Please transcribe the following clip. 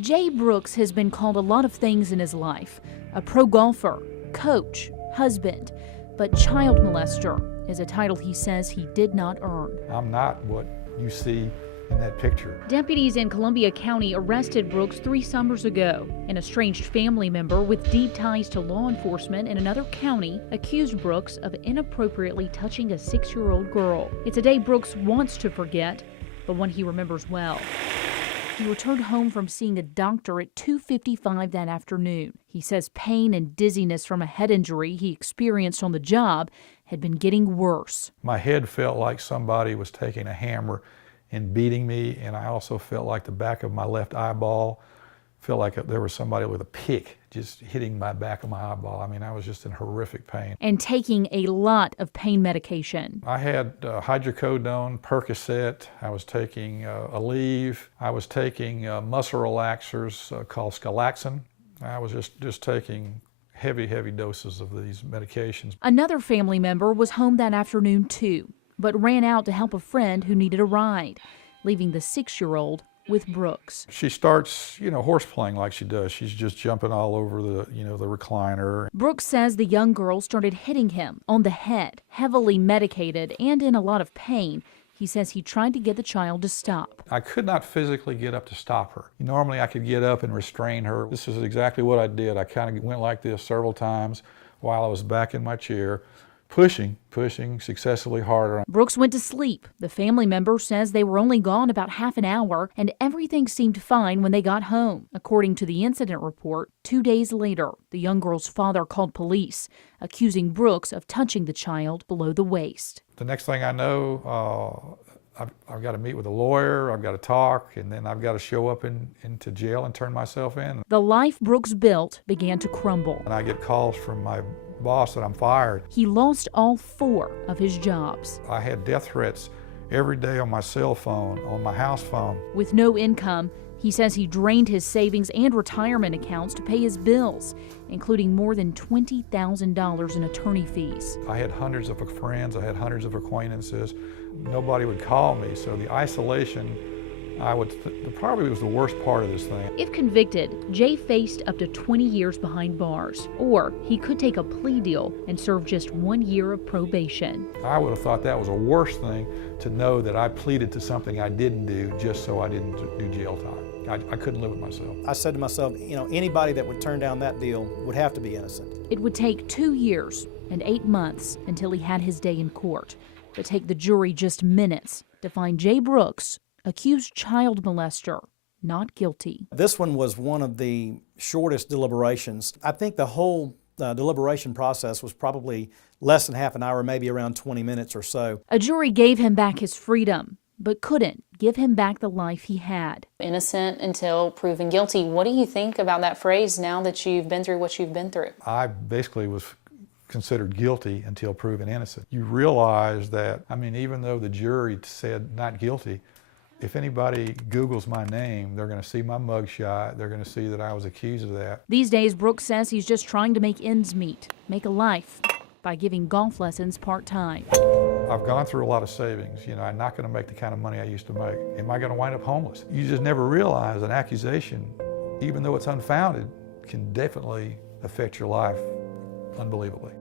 Jay Brooks has been called a lot of things in his life: a pro golfer, coach, husband, but child molester is a title he says he did not earn. I'm not what you see in that picture. Deputies in Columbia County arrested Brooks 3 summers ago. An estranged family member with deep ties to law enforcement in another county accused Brooks of inappropriately touching a 6-year-old girl. It's a day Brooks wants to forget, but one he remembers well. He returned home from seeing a doctor at 2:55 that afternoon. He says pain and dizziness from a head injury he experienced on the job had been getting worse. My head felt like somebody was taking a hammer and beating me, and I also felt like the back of my left eyeball felt like there was somebody with a pick just hitting my back of my eyeball. I mean, I was just in horrific pain. And taking a lot of pain medication. I had hydrocodone, Percocet, I was taking Aleve, I was taking muscle relaxers called Scalaxin. I was just taking heavy doses of these medications. Another family member was home that afternoon too, but ran out to help a friend who needed a ride, leaving the 6-year-old with Brooks. She starts, horseplaying like she does. She's just jumping all over the recliner. Brooks says the young girl started hitting him on the head, heavily medicated and in a lot of pain. He says he tried to get the child to stop. I could not physically get up to stop her. Normally I could get up and restrain her. This is exactly what I did. I kind of went like this several times while I was back in my chair, pushing successively harder. Brooks went to sleep. The family member says they were only gone about half an hour and everything seemed fine when they got home. According to the incident report, 2 days later, the young girl's father called police, accusing Brooks of touching the child below the waist. The next thing I know, I've got to meet with a lawyer, I've got to talk, and then I've got to show up into jail and turn myself in. The life Brooks built began to crumble. And I get calls from my boss that I'm fired. He lost all 4 of his jobs. I had death threats every day on my cell phone, on my house phone. With no income, he says he drained his savings and retirement accounts to pay his bills, including more than $20,000 in attorney fees. I had hundreds of friends, I had hundreds of acquaintances. Nobody would call me, so the isolation, probably was the worst part of this thing. If convicted, Jay faced up to 20 years behind bars, or he could take a plea deal and serve just 1 year of probation. I would have thought that was a worse thing, to know that I pleaded to something I didn't do just so I didn't do jail time. I couldn't live with myself. I said to myself, anybody that would turn down that deal would have to be innocent. It would take 2 years and 8 months until he had his day in court, but take the jury just minutes to find Jay Brooks, accused child molester, not guilty. This one was one of the shortest deliberations. I think the whole deliberation process was probably less than half an hour, maybe around 20 minutes or so. A jury gave him back his freedom, but couldn't give him back the life he had. Innocent until proven guilty. What do you think about that phrase now that you've been through what you've been through? I basically was considered guilty until proven innocent. You realize that, even though the jury said not guilty, if anybody Googles my name, they're going to see my mugshot. They're going to see that I was accused of that. These days, Brooks says he's just trying to make ends meet, make a life, by giving golf lessons part-time. I've gone through a lot of savings. I'm not going to make the kind of money I used to make. Am I going to wind up homeless? You just never realize an accusation, even though it's unfounded, can definitely affect your life unbelievably.